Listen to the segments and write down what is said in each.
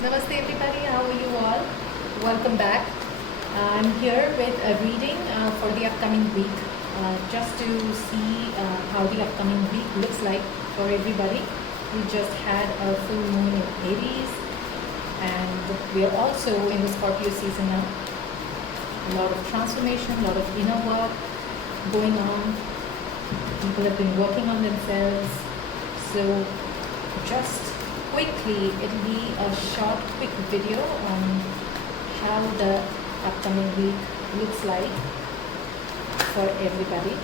Namaste everybody, how are you all? Welcome back. I'm here with a reading for the upcoming week, just to see how the upcoming week looks like for everybody. We just had a full moon in Aries, and we are also in the Scorpio season now. A lot of transformation, a lot of inner work going on. People have been working on themselves. So just quickly, it'll be a short, quick video on how the upcoming week looks like for everybody.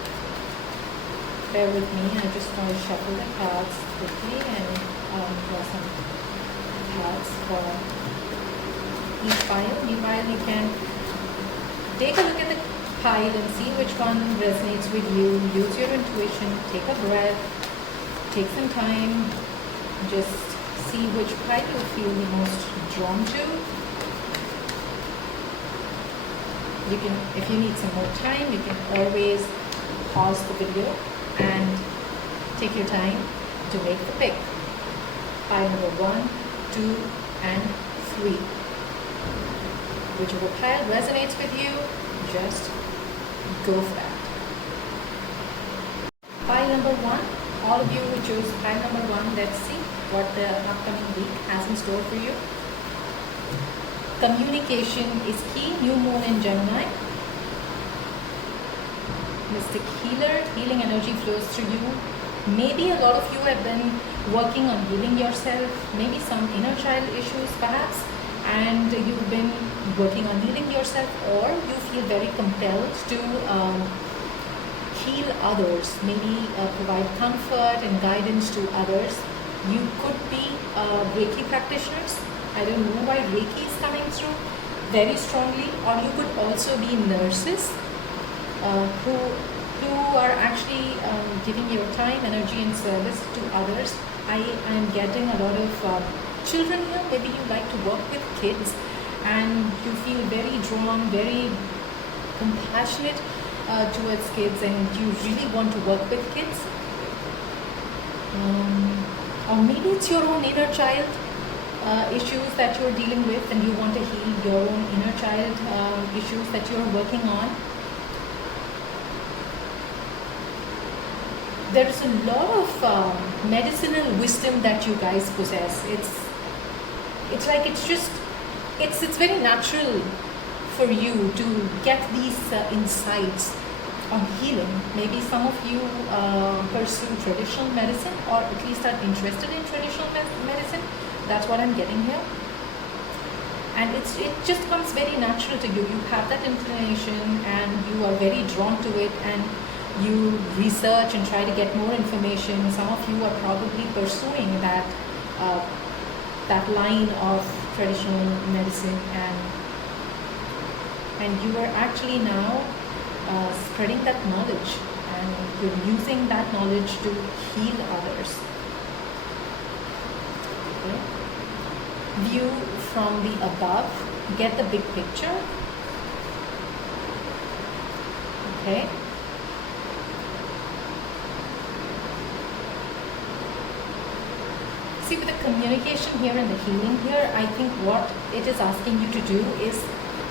Bear with me, I just want to shuffle the cards quickly and draw some cards for each pile. Meanwhile, you can take a look at the pile and see which one resonates with you. Use your intuition, take a breath, take some time, just see which pile you feel the most drawn to. You can, if you need some more time, you can always pause the video and take your time to make the pick. Pile number 1, 2, and 3. Whichever pile resonates with you, just go for that. Pile number 1, all of you who chose pile number 1, let's see what the upcoming week has in store for you. Communication is key, new moon in Gemini. Mystic healer, healing energy flows through you. Maybe a lot of you have been working on healing yourself, maybe some inner child issues perhaps, and you've been working on healing yourself, or you feel very compelled to heal others, maybe provide comfort and guidance to others. You could be Reiki practitioners. I don't know why Reiki is coming through very strongly, or you could also be nurses who are actually giving your time, energy and service to others. I am getting a lot of children here. Maybe you like to work with kids and you feel very drawn, very compassionate towards kids, and you really want to work with kids. Or maybe it's your own inner child issues that you're dealing with, and you want to heal your own inner child issues that you're working on. There's a lot of medicinal wisdom that you guys possess. It's like it's very natural for you to get these insights on healing. Maybe some of you pursue traditional medicine, or at least are interested in traditional medicine. That's what I'm getting here. And it just comes very natural to you. You have that inclination and you are very drawn to it, and you research and try to get more information. Some of you are probably pursuing that line of traditional medicine, and you are actually now spreading that knowledge, and you're using that knowledge to heal others. Okay. View from the above, get the big picture. Okay. See, with the communication here and the healing here, I think what it is asking you to do is,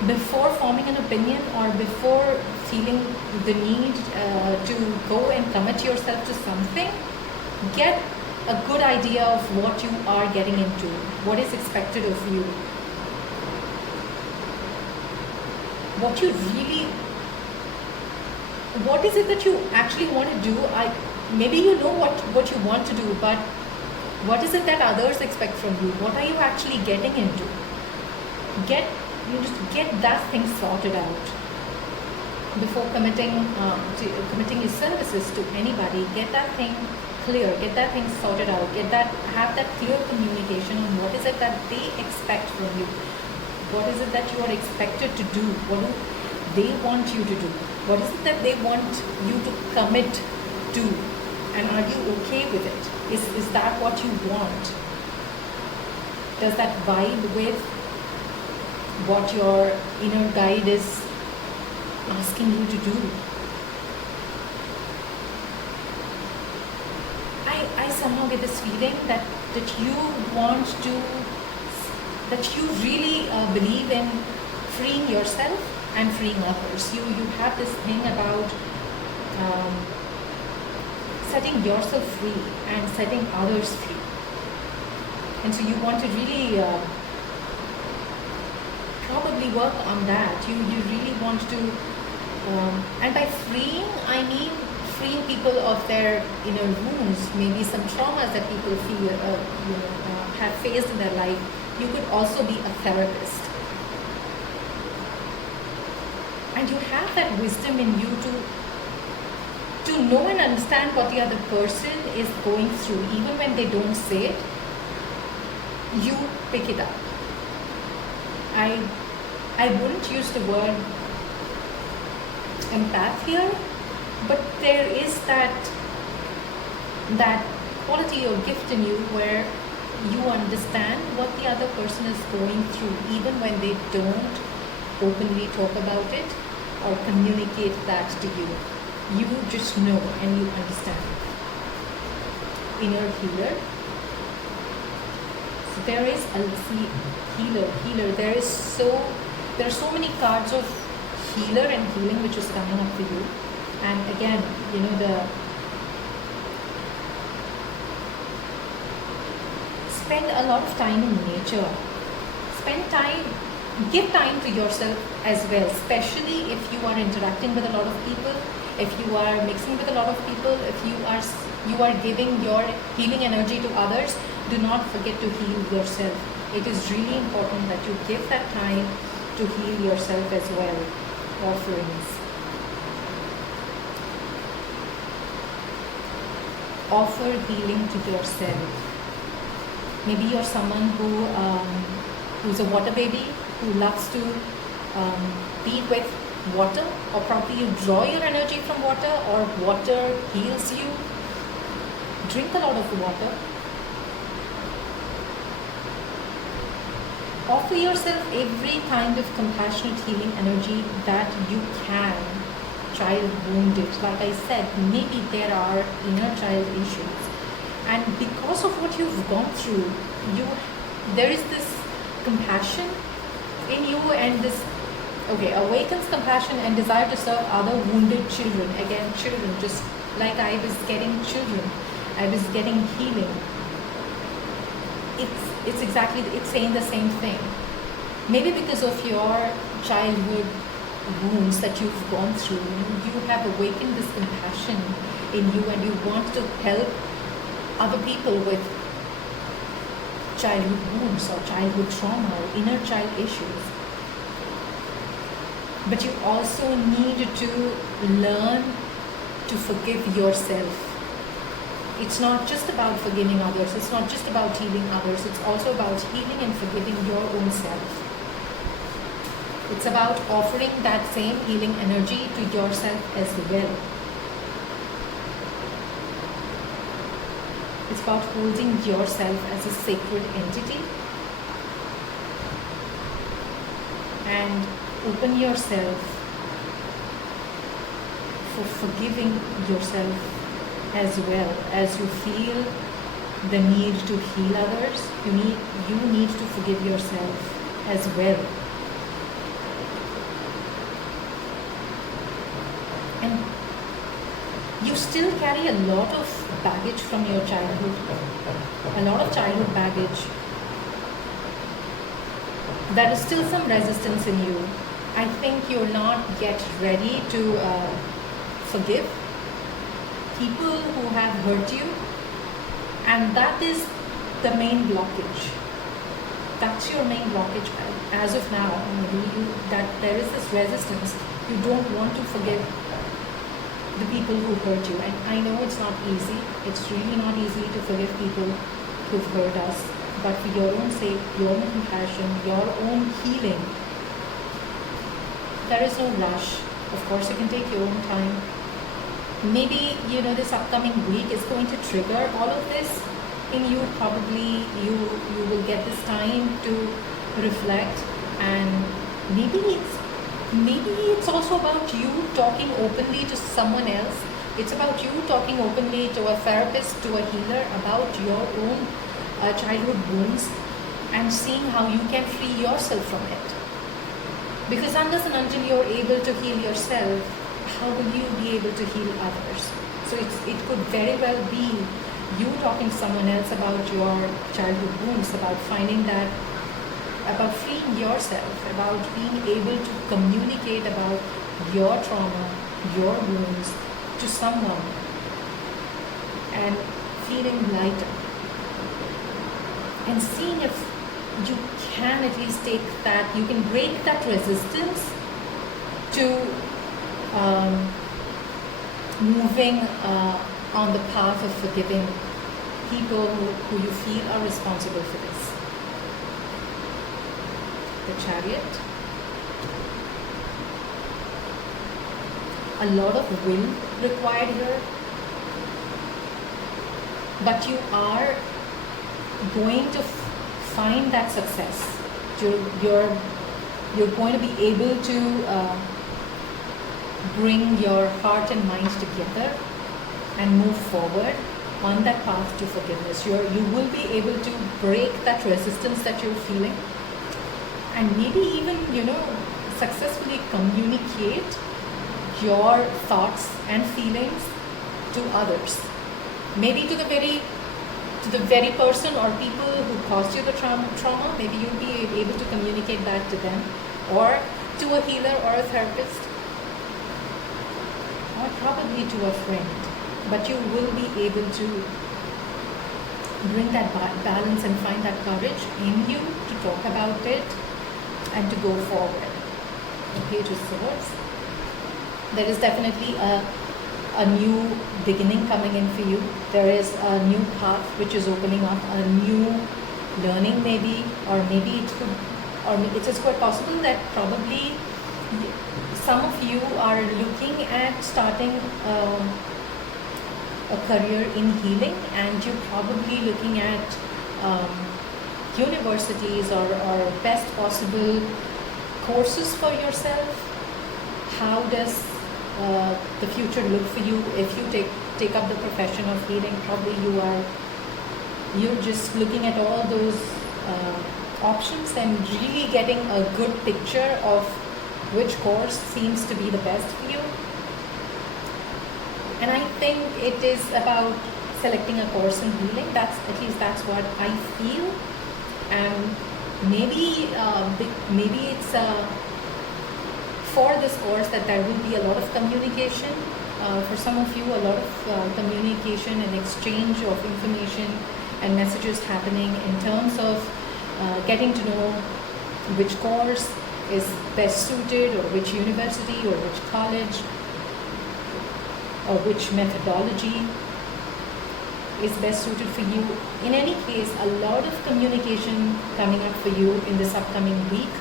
before forming an opinion or before feeling the need to go and commit yourself to something, get a good idea of what you are getting into, what is expected of you, what is it that you actually want to do. Maybe you know what you want to do, but what is it that others expect from you? What are you actually getting into? You just get that thing sorted out before committing your services to anybody. Get that thing clear, get that thing sorted out, have that clear communication on what is it that they expect from you. What is it that you are expected to do? What do they want you to do? What is it that they want you to commit to? And are you okay with it? Is that what you want? Does that vibe with what your inner guide is asking you to do? I somehow get this feeling that you want to that you really believe in freeing yourself and freeing others. You have this thing about um, setting yourself free and setting others free. And so you want to really probably work on that. You really want to, and by freeing, I mean freeing people of their inner wounds, maybe some traumas that people feel, have faced in their life. You could also be a therapist. And you have that wisdom in you to know and understand what the other person is going through, even when they don't say it. You pick it up. I wouldn't use the word empath here, but there is that quality or gift in you where you understand what the other person is going through, even when they don't openly talk about it or communicate that to you. You just know and you understand. Inner healer. So there is a healer. There are so many cards of healer and healing which is coming up for you. And again, spend a lot of time in nature. Give time to yourself as well, especially if you are interacting with a lot of people, if you are mixing with a lot of people, if you are giving your healing energy to others. Do not forget to heal yourself. It is really important that you give that time to heal yourself as well. Offerings. Offer healing to yourself. Maybe you're someone who's a water baby, who loves to be with water, or probably you draw your energy from water, or water heals you. Drink a lot of water. Offer yourself every kind of compassionate healing energy that you can. Child wounded, like I said, maybe there are inner child issues, and because of what you've gone through, there is this compassion in you, and this awakens compassion and desire to serve other wounded children. Again, children, just like I was getting children, I was getting healing. It's saying the same thing. Maybe because of your childhood wounds that you've gone through, you have awakened this compassion in you, and you want to help other people with childhood wounds or childhood trauma or inner child issues. But you also need to learn to forgive yourself. It's not just about forgiving others. It's not just about healing others. It's also about healing and forgiving your own self. It's about offering that same healing energy to yourself as well. It's about holding yourself as a sacred entity and open yourself for forgiving yourself as well. As you feel the need to heal others, you need to forgive yourself as well. And you still carry a lot of baggage from your childhood, a lot of childhood baggage. There is still some resistance in you. I think you're not yet ready to forgive people who have hurt you, and that is the main blockage. That's your main blockage as of now. That there is this resistance. You don't want to forgive the people who hurt you, and I know it's not easy. It's really not easy to forgive people who've hurt us. But for your own sake, your own compassion, your own healing, there is no rush. Of course, you can take your own time. Maybe, this upcoming week is going to trigger all of this in you. Probably you will get this time to reflect, and maybe it's also about you talking openly to someone else. It's about you talking openly to a therapist, to a healer, about your own childhood wounds, and seeing how you can free yourself from it. Because unless and until you're able to heal yourself, how will you be able to heal others? So it could very well be you talking to someone else about your childhood wounds, about finding that, about freeing yourself, about being able to communicate about your trauma, your wounds to someone and feeling lighter. And seeing if you can at least take that, you can break that resistance to moving on the path of forgiving people who you feel are responsible for this. The Chariot. A lot of will required here, but you are going to find that success. You're going to be able to bring your heart and mind together and move forward on that path to forgiveness. You will be able to break that resistance that you're feeling, and maybe even successfully communicate your thoughts and feelings to others. Maybe to the very person or people who caused you the trauma, maybe you'll be able to communicate that to them, or to a healer or a therapist, or probably to a friend. But you will be able to bring that balance and find that courage in you to talk about it and to go forward. The Page of Swords. There is definitely a new beginning coming in for you. There is a new path which is opening up, a new learning maybe, or maybe it is quite possible that probably some of you are looking at starting a career in healing, and you're probably looking at universities or best possible courses for yourself. How does the future look for you if you take up the profession of healing? Probably you're just looking at all those options and really getting a good picture of which course seems to be the best for you. And I think it is about selecting a course in healing. That's what I feel. And maybe it's for this course that there will be a lot of communication. For some of you, a lot of communication and exchange of information and messages happening in terms of getting to know which course is best suited, or which university or which college or which methodology is best suited for you. In any case, a lot of communication coming up for you in this upcoming week.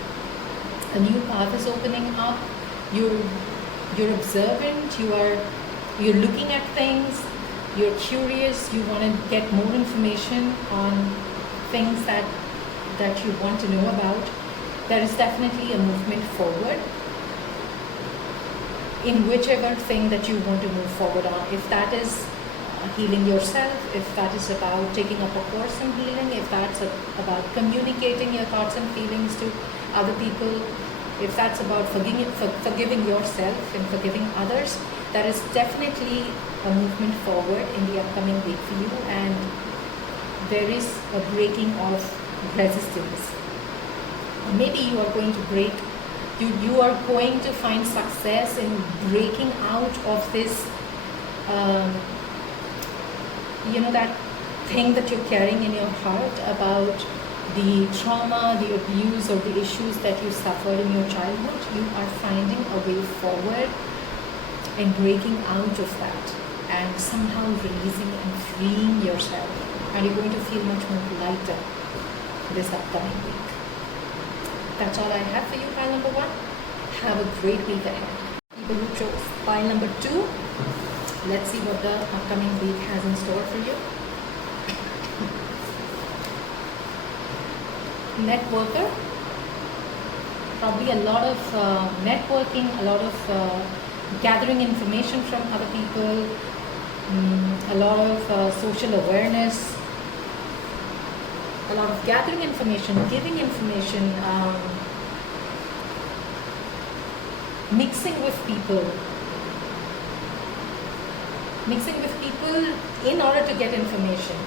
A new path is opening up. You're observant, you're looking at things, you're curious, you want to get more information on things that you want to know about. There is definitely a movement forward in whichever thing that you want to move forward on. If that is healing yourself, if that is about taking up a course in healing, if that's about communicating your thoughts and feelings to other people, if that's about forgiving yourself and forgiving others, there is definitely a movement forward in the upcoming week for you, and there is a breaking of resistance. Maybe you are going to break, you are going to find success in breaking out of this, that thing that you're carrying in your heart about the trauma, the abuse, or the issues that you suffered in your childhood. You are finding a way forward and breaking out of that and somehow releasing and freeing yourself. And you're going to feel much more lighter this upcoming week. That's all I have for you, pile number 1. Have a great week ahead. People who chose pile number 2, let's see what the upcoming week has in store for you. Networker. Probably a lot of networking, a lot of gathering information from other people, a lot of social awareness. a lot of gathering information, giving information, mixing with people in order to get information.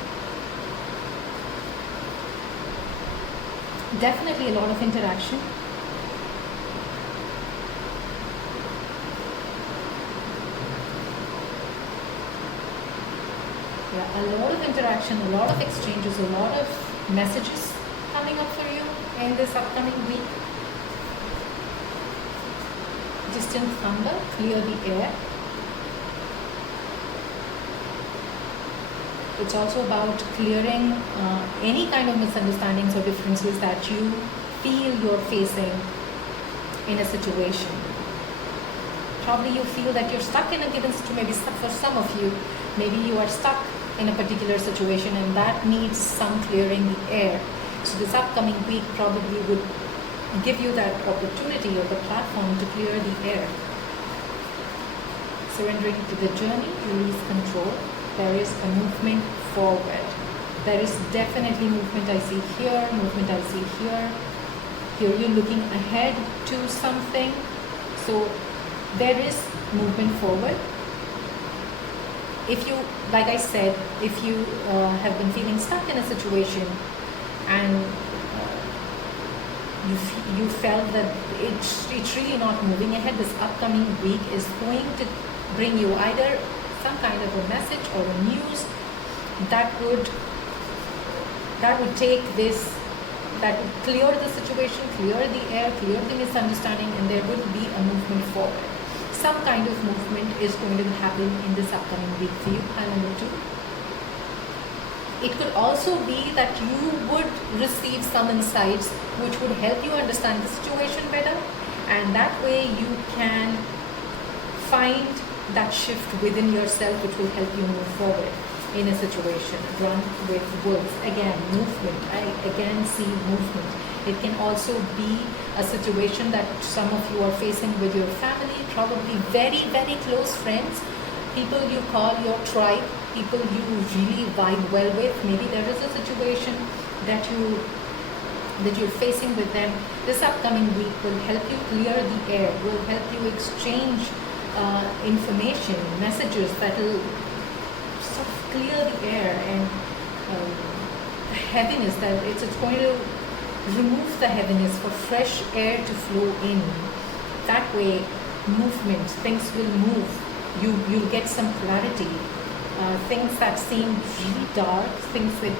Definitely a lot of interaction. Yeah, a lot of interaction, a lot of exchanges, a lot of messages coming up for you in this upcoming week. Distant thunder, clear the air. It's also about clearing any kind of misunderstandings or differences that you feel you're facing in a situation. Probably you feel that you're stuck in a given situation. Maybe for some of you, maybe you are stuck in a particular situation and that needs some clearing the air. So this upcoming week probably would give you that opportunity or the platform to clear the air. Surrendering to the journey, release control. There is a movement forward. There is definitely movement I see here, movement I see here. Here you're looking ahead to something. So there is movement forward. If you, like I said, if you have been feeling stuck in a situation and you felt that it's really not moving ahead, this upcoming week is going to bring you either some kind of a message or a news that would take this, that would clear the situation, clear the air, clear the misunderstanding, and there would be a movement forward. Some kind of movement is going to happen in this upcoming week for you. And number 2, it could also be that you would receive some insights which would help you understand the situation better, and that way you can find that shift within yourself which will help you move forward in a situation. Run with wolves. Again, movement. I again see movement. It can also be a situation that some of you are facing with your family, probably very, very close friends, people you call your tribe, people you really vibe well with. Maybe there is a situation that you're facing with them. This upcoming week will help you clear the air, will help you exchange information, messages that will sort of clear the air, and the heaviness, that it's going to remove the heaviness for fresh air to flow in. That way, movement, things will move. You'll get some clarity. Things that seem really dark, things that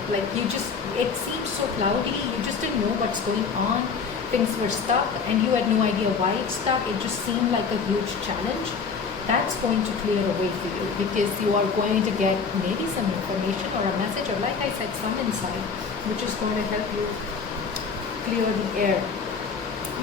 it seems so cloudy, you just didn't know what's going on. Things were stuck and you had no idea why it's stuck. It just seemed like a huge challenge. That's going to clear away for you, because you are going to get maybe some information or a message, or like I said, some insight, which is going to help you clear the air.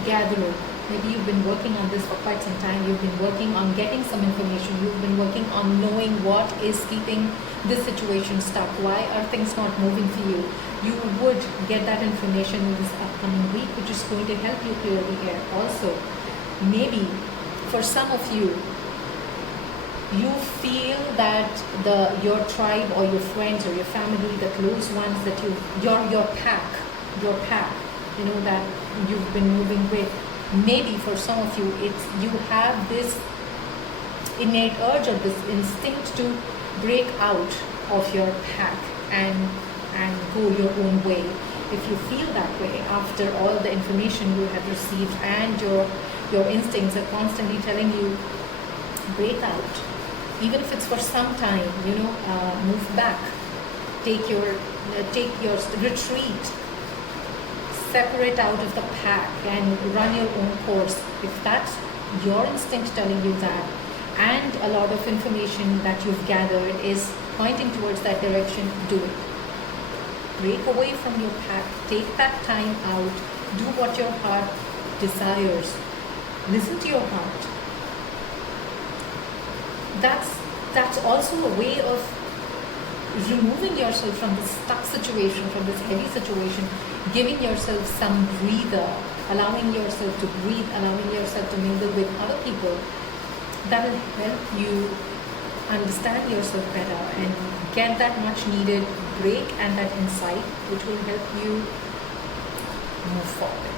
Gatherer. Maybe you've been working on this for quite some time. You've been working on getting some information. You've been working on knowing what is keeping this situation stuck. Why are things not moving for you? You would get that information in this upcoming week, which is going to help you clear the air. Also, maybe for some of you, you feel that your tribe or your friends or your family, the close ones that your pack, that you've been moving with. Maybe for some of you, you have this innate urge or this instinct to break out of your pack and go your own way. If you feel that way after all the information you have received, and your instincts are constantly telling you, break out, even if it's for some time, move back, take your retreat, separate out of the pack and run your own course. If that's your instinct telling you that, and a lot of information that you've gathered is pointing towards that direction, do it. Break away from your pack, take that time out, do what your heart desires, listen to your heart. That's also a way of removing yourself from this stuck situation, from this heavy situation, giving yourself some breather, allowing yourself to breathe, allowing yourself to mingle with other people. That will help you understand yourself better and get that much needed break and that insight which will help you move forward.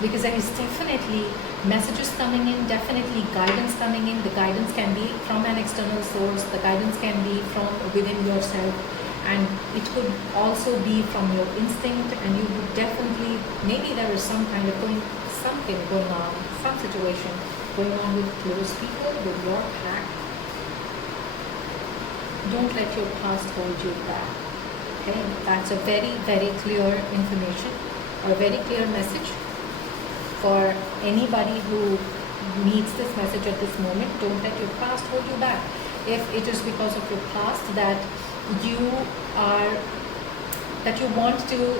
Because there is definitely messages coming in, definitely guidance coming in. The guidance can be from an external source, the guidance can be from within yourself, and it could also be from your instinct, and you would definitely, maybe there is something going on, some situation going on with close people, with your pack. Don't let your past hold you back. Okay, that's a very, very clear information, or a very clear message for anybody who needs this message at this moment. Don't let your past hold you back. If it is because of your past that you want to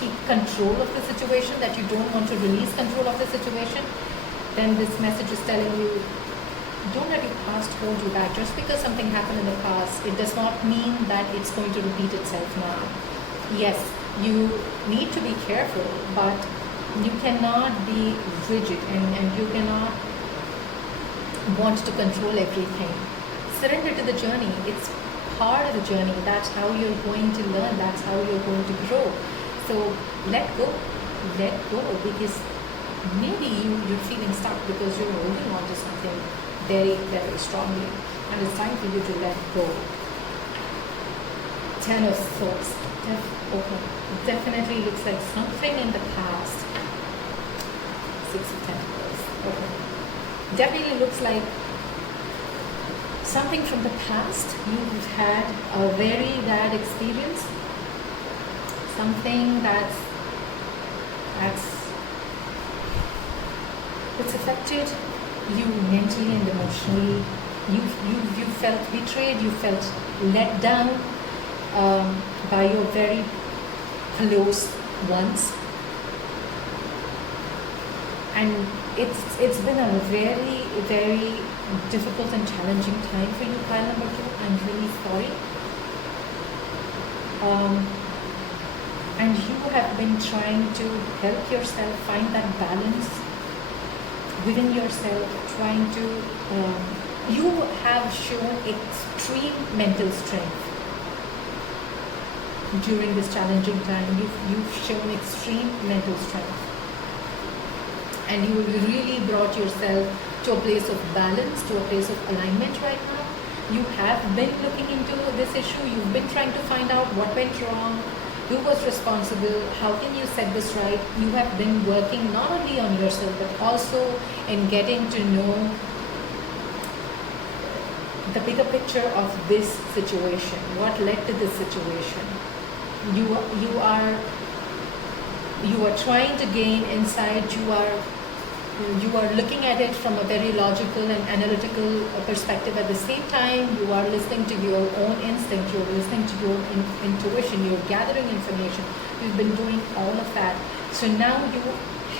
keep control of the situation, that you don't want to release control of the situation, then this message is telling you, don't let your past hold you back. Just because something happened in the past, it does not mean that it's going to repeat itself now. Yes, you need to be careful, but you cannot be rigid, and you cannot want to control everything. Surrender to the journey. It's part of the journey. That's how you're going to learn. That's how you're going to grow. So let go, because maybe you're feeling stuck because you're holding on to something very, very strongly, and it's time for you to let go. 10 of Swords. Definitely looks like something in the past. 6 of Pentacles. Okay. Definitely looks like something from the past. You've had a very bad experience. Something that's affected you mentally and emotionally. You felt betrayed. You felt let down by your very close ones, and it's been a very, very difficult and challenging time for you, pile number 2. I'm really sorry. And you have been trying to help yourself find that balance within yourself, trying to you have shown extreme mental strength during this challenging time. You've shown extreme mental strength, and you really brought yourself to a place of balance, to a place of alignment right now. You have been looking into this issue. You've been trying to find out what went wrong, who was responsible, how can you set this right. You have been working not only on yourself but also in getting to know the bigger picture of this situation, what led to this situation. You are trying to gain insight. You are looking at it from a very logical and analytical perspective. At the same time, you are listening to your own instinct. You're listening to your intuition. You're gathering information. You've been doing all of that. So now you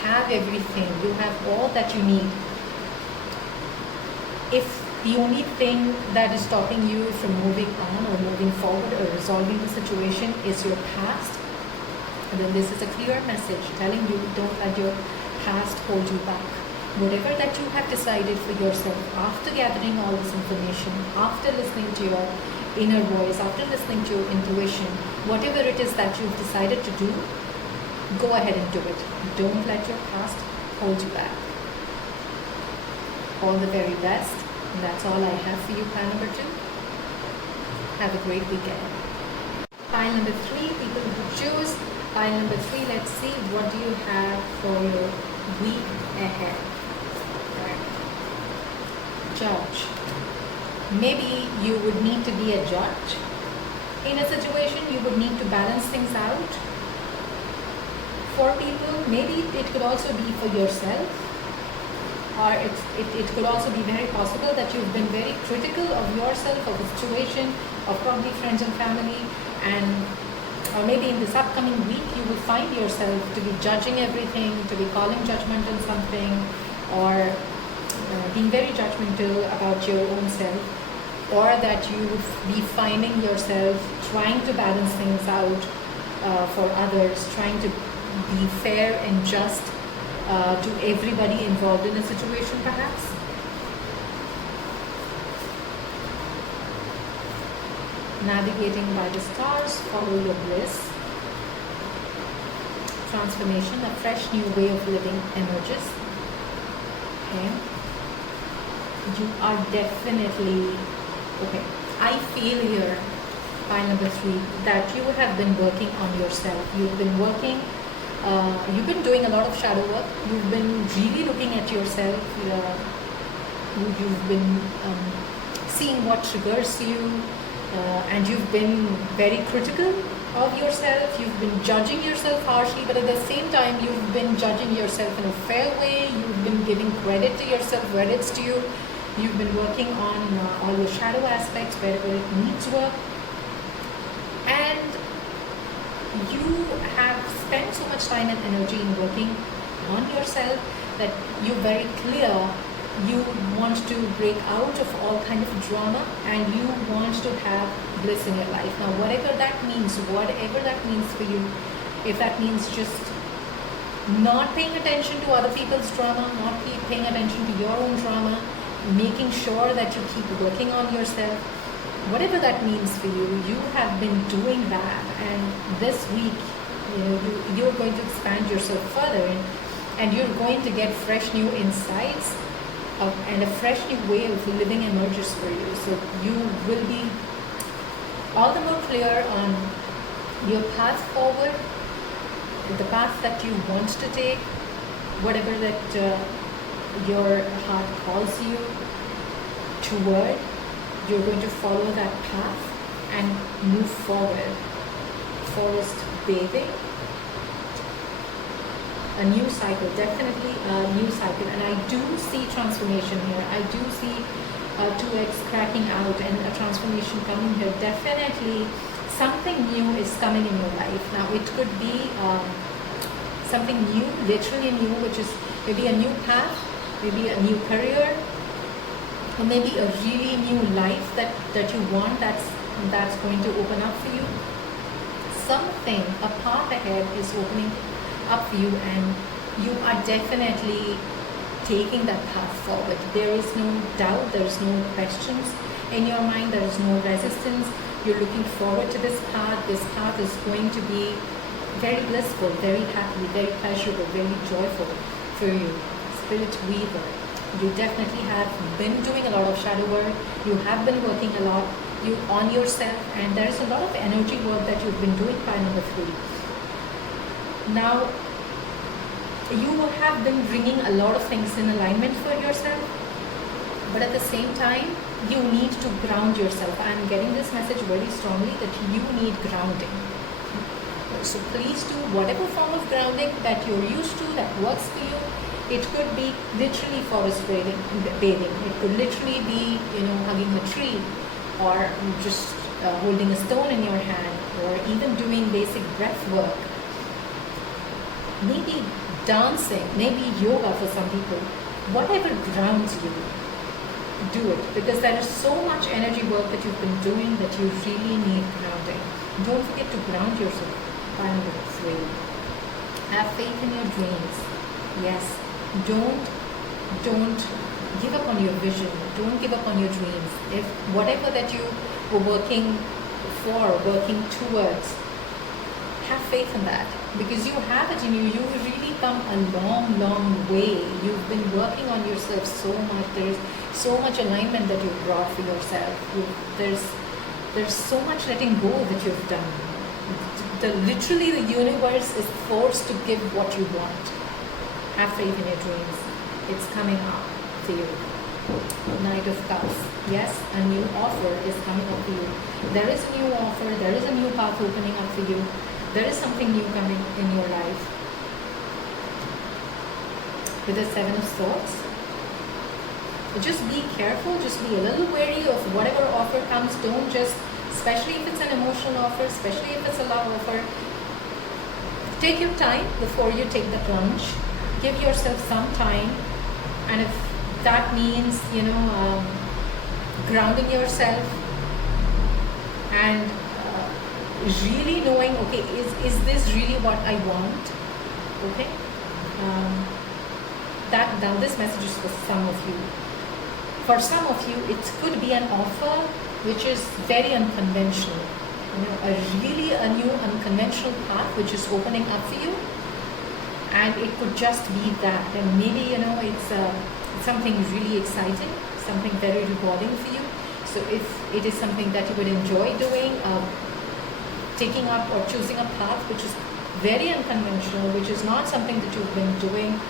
have everything. You have all that you need. If the only thing that is stopping you from moving on or moving forward or resolving the situation is your past, then this is a clear message telling you, don't let your past hold you back. Whatever that you have decided for yourself after gathering all this information, after listening to your inner voice, after listening to your intuition, whatever it is that you've decided to do, go ahead and do it. Don't let your past hold you back. All the very best. And that's all I have for you, pile number 2. Have a great weekend. Pile number 3, people who choose pile number 3, let's see what do you have for your week ahead. Right. Judge. Maybe you would need to be a judge in a situation. You would need to balance things out. For people, maybe it could also be for yourself. Or it could also be very possible that you've been very critical of yourself, of the situation, of probably friends and family, or maybe in this upcoming week you will find yourself to be judging everything, to be calling judgment on something, or being very judgmental about your own self, or that you would be finding yourself trying to balance things out for others, trying to be fair and just to everybody involved in a situation perhaps. navigating by the stars, follow your bliss. Transformation, a fresh new way of living emerges. Okay. You are definitely, okay, I feel here, pile number 3, that you have been working on yourself. You've been working, you've been doing a lot of shadow work. You've been really looking at yourself. You've been seeing what triggers you, and you've been very critical of yourself. You've been judging yourself harshly, but at the same time you've been judging yourself in a fair way. You've been giving credit to yourself where it's due. You've been working on all your shadow aspects wherever it needs work, and you have spent so much time and energy in working on yourself that you're very clear you want to break out of all kind of drama, and you want to have bliss in your life. Now whatever that means for you, if that means just not paying attention to other people's drama, not paying attention to your own drama, making sure that you keep working on yourself, whatever that means for you, you have been doing that. And this week, you're going to expand yourself further, and you're going to get fresh new insights and a fresh new way of living emerges for you. So you will be all the more clear on your path forward, the path that you want to take, whatever that your heart calls you toward. You're going to follow that path and move forward. Forest bathing, a new cycle, definitely a new cycle. And I do see transformation here. I do see 2x cracking out and a transformation coming here. Definitely something new is coming in your life. Now it could be something new, literally new, which is maybe a new path, maybe a new career, or maybe a really new life that you want, that's going to open up for you. Something, a path ahead is opening up for you, and you are definitely taking that path forward. There is no doubt, there is no questions in your mind, there is no resistance. You're looking forward to this path. This path is going to be very blissful, very happy, very pleasurable, very joyful for you. Spirit weaver, you definitely have been doing a lot of shadow work. You have been working a lot on yourself, and there is a lot of energy work that you've been doing by number 3. Now, you have been bringing a lot of things in alignment for yourself, but at the same time, you need to ground yourself. I am getting this message very strongly that you need grounding. So please do whatever form of grounding that you're used to, that works for you. It could be literally forest bathing. It could literally be, hugging a tree, or just holding a stone in your hand, or even doing basic breath work. Maybe dancing, maybe yoga for some people. Whatever grounds you, do it, because there is so much energy work that you've been doing that you really need grounding. Don't forget to ground yourself. By number 3, have faith in your dreams. Yes, don't give up on your vision. Don't give up on your dreams. If whatever that you were working for, working towards, have faith in that, because you have it in you. You've really come a long way. You've been working on yourself so much. There's so much alignment that you've brought for yourself. There's so much letting go that you've done. Literally the universe is forced to give what you want. Have faith in your dreams. It's coming up for you. Knight of Cups. Yes, a new offer is coming up for you. There is a new offer. There is a new path opening up for you. There is something new coming in your life. With the 7 of Swords. Just be careful. Just be a little wary of whatever offer comes. Don't just, especially if it's an emotional offer, especially if it's a love offer, take your time before you take the plunge. Give yourself some time, and if that means grounding yourself and really knowing, okay, is this really what I want? Okay, now this message is for some of you. For some of you, it could be an offer which is very unconventional. A new unconventional path which is opening up for you, and it could just be that. And maybe it's something really exciting, something very rewarding for you. So if it is something that you would enjoy doing, taking up or choosing a path which is very unconventional, which is not something that you've been doing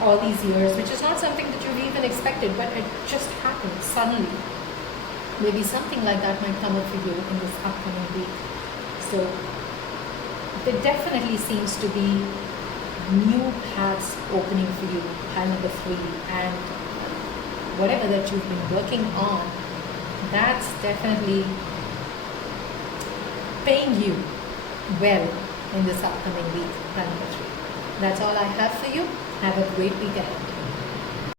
all these years, which is not something that you've even expected, but it just happened suddenly. Maybe something like that might come up for you in this upcoming week. So there definitely seems to be new paths opening for you, pile number 3, and whatever that you've been working on, that's definitely paying you well in this upcoming week, pile number 3. That's all I have for you. Have a great week ahead.